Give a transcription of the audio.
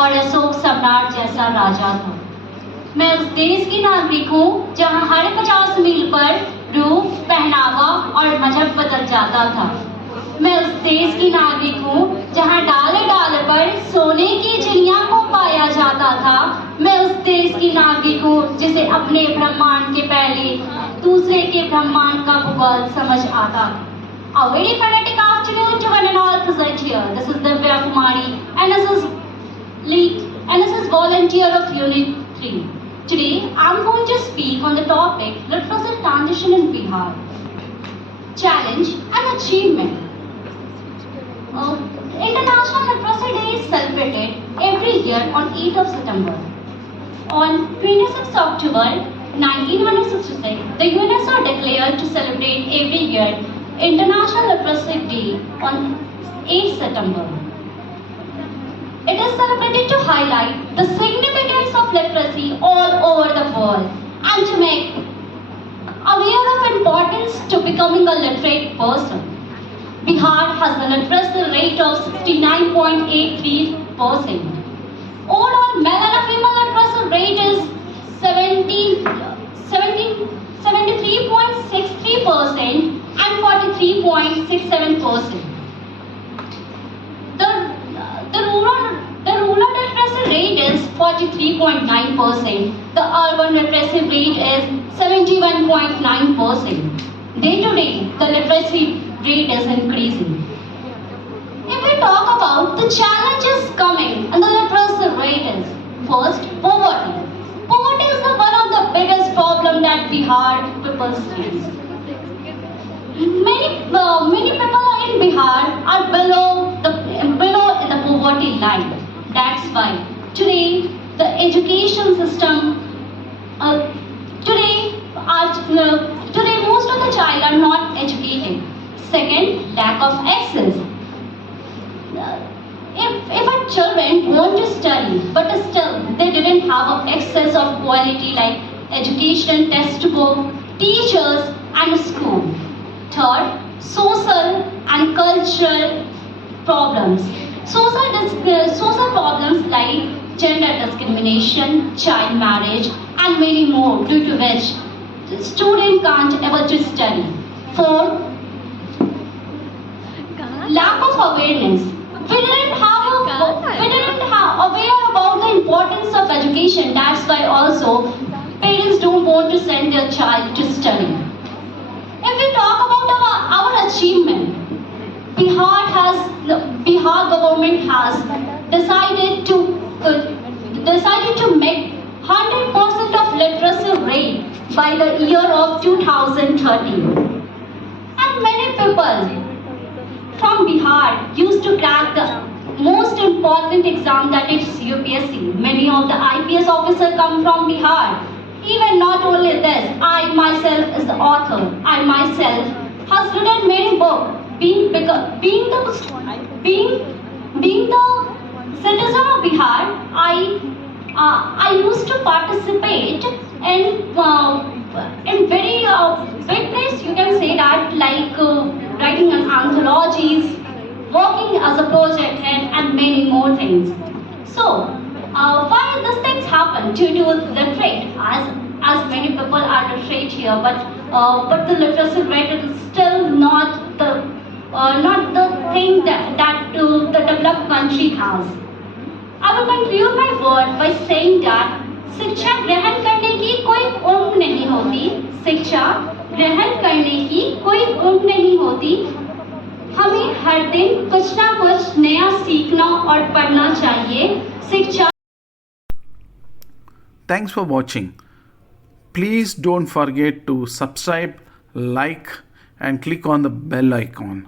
और अशोक सम्राट जैसा राजा था। मैं उस देश की नागरिक हूँ जहाँ हर 50 मील पर रूप, पहनावा और मजहब बदल जाता था। मैं उस देश की नागरिक हूँ जहाँ डाले डाले पर सोने की चिड़िया को पाया जाता था। मैं उस देश की नागरिक हूँ जिसे अपने ब्रह्मांड के पहले दूसरे के ब्रह्मांड का भूगोल समझ आता। A very fanatic afternoon to one and all present here. This is Divya Kumari, NSS volunteer of Unit 3. Today, I'm going to speak on the topic Literacy Transition in Bihar. Challenge and Achievement. International Literacy Day is celebrated every year on 8th of September. On 26th October 1966, the UNESCO declared to celebrate every year International Literacy Day on 8th September. It is celebrated to highlight the significance of literacy all over the world and to make aware of importance to becoming a literate person. Bihar has a literacy rate of 69.83%. Overall male and female literacy rate is 73.63% and 43.67%. The rural literacy rate is 43.9%. The urban literacy rate is 71.9%. Day to day, the literacy rate is increasing. If we talk about the challenges coming and the literacy rate is, first, poverty. Poverty is one of the biggest problem that Bihar people face. Many people in Bihar are below in the poverty line. That's why today the education system today most of the child are not educated. Second, lack of access. If our children want to study but still they didn't have access of quality like education, textbook, teachers and school. Third, social and cultural problems. Social problems like gender discrimination, child marriage and many more, due to which the student can't able to study. Fourth, lack of awareness. We didn't have aware about the importance of education. That's why also parents don't want to send their child to study. If we talk about our achievement, Bihar government has decided to make 100% of literacy rate by the year of 2030. And many people from Bihar used to crack the most important exam, that is UPSC. Many of the IPS officers come from Bihar. Even not only this, I myself is the author. I myself has written many books. Being the citizen of Bihar, I used to participate in very big place. You can say that, like writing an anthologies, working as a project head, and many more things. So, why these things happen? Due to literate, as many people are literate here, but the literacy rate is still not the thing that the developed country has. I will conclude my word by saying that शिक्षा ग्रहण करने की कोई उम्र नहीं होती. शिक्षा ग्रहण करने की कोई उम्र नहीं होती. हमें हर दिन कुछ ना कुछ नया सीखना और पढ़ना चाहिए. शिक्षा. Thanks for watching. Please don't forget to subscribe, like and click on the bell icon.